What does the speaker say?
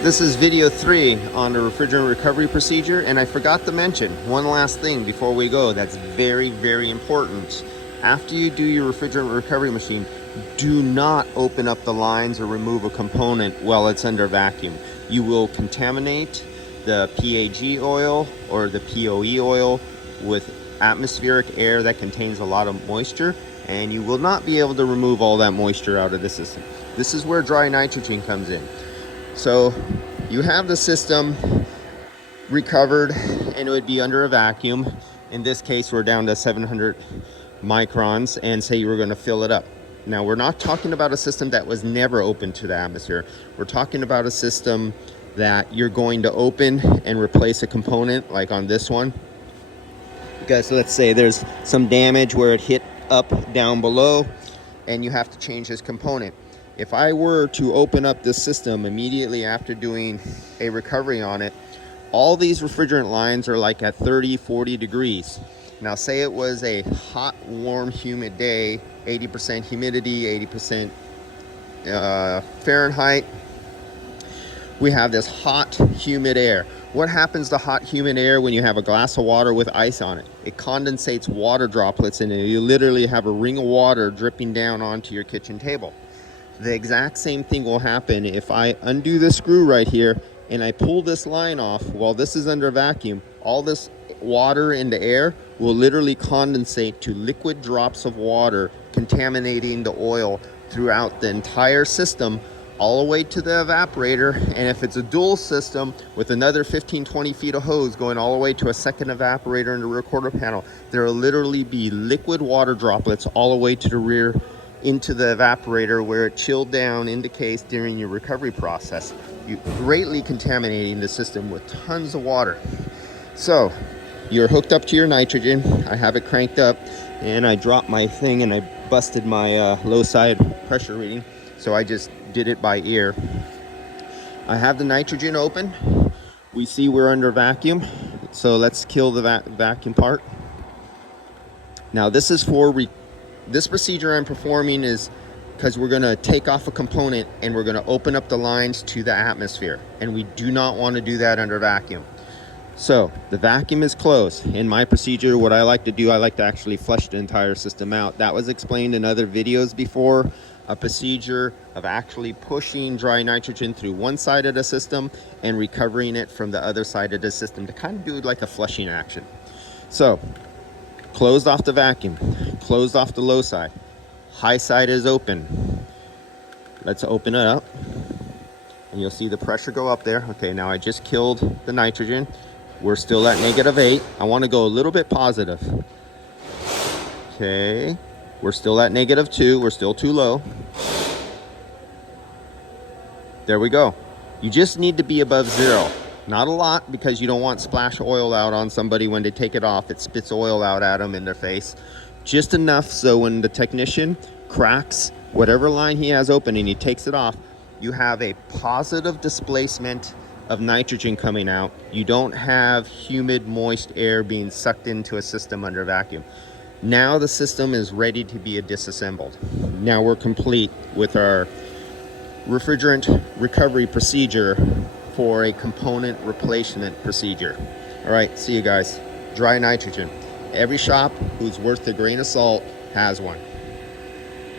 This is video 3 on the refrigerant recovery procedure, and I forgot to mention one last thing before we go that's very, very important. After you do your refrigerant recovery machine, do not open up the lines or remove a component while it's under vacuum. You will contaminate the PAG oil or the POE oil with atmospheric air that contains a lot of moisture, and you will not be able to remove all that moisture out of the system. This is where dry nitrogen comes in. So you have the system recovered and it would be under a vacuum. In this case, we're down to 700 microns, and say you were going to fill it up. Now, we're not talking about a system that was never open to the atmosphere. We're talking about a system that you're going to open and replace a component, like on this one. Because let's say there's some damage where it hit up down below and you have to change this component. If I were to open up this system immediately after doing a recovery on it, all these refrigerant lines are like at 30, 40 degrees. Now, say it was a hot, warm, humid day, 80% humidity, 80% Fahrenheit. We have this hot, humid air. What happens to hot, humid air when you have a glass of water with ice on it? It condensates water droplets in it. You literally have a ring of water dripping down onto your kitchen table. The exact same thing will happen if I undo this screw right here and I pull this line off while this is under vacuum. All this water in the air will literally condensate to liquid drops of water, contaminating the oil throughout the entire system, all the way to the evaporator. And if it's a dual system with another 15-20 feet of hose going all the way to a second evaporator in the rear quarter panel, there will literally be liquid water droplets all the way to the rear into the evaporator, where it chilled down in the case during your recovery process. You're greatly contaminating the system with tons of water. So you're hooked up to your nitrogen. I have it cranked up, and I dropped my thing and I busted my low side pressure reading, so I just did it by ear. I have the nitrogen open. We see we're under vacuum, so let's kill the vacuum part. Now, this is for this procedure I'm performing is because we're going to take off a component and we're going to open up the lines to the atmosphere, and we do not want to do that under vacuum. So the vacuum is closed. In my procedure, what I like to do, I like to actually flush the entire system out. That was explained in other videos before, a procedure of actually pushing dry nitrogen through one side of the system and recovering it from the other side of the system to kind of do like a flushing action. So closed off the vacuum, closed off the low side, high side is open. Let's open it up and you'll see the pressure go up there. Okay, now I just killed the nitrogen. We're still at -8. I want to go a little bit positive. Okay, we're still at -2. We're still too low. There we go. You just need to be above 0. Not a lot, because you don't want splash oil out on somebody when they take it off. It spits oil out at them in their face. Just enough so when the technician cracks whatever line he has open and he takes it off, you have a positive displacement of nitrogen coming out. You don't have humid, moist air being sucked into a system under vacuum. Now the system is ready to be disassembled. Now we're complete with our refrigerant recovery procedure for a component replacement procedure. All right, see you guys. Dry nitrogen. Every shop who's worth a grain of salt has one.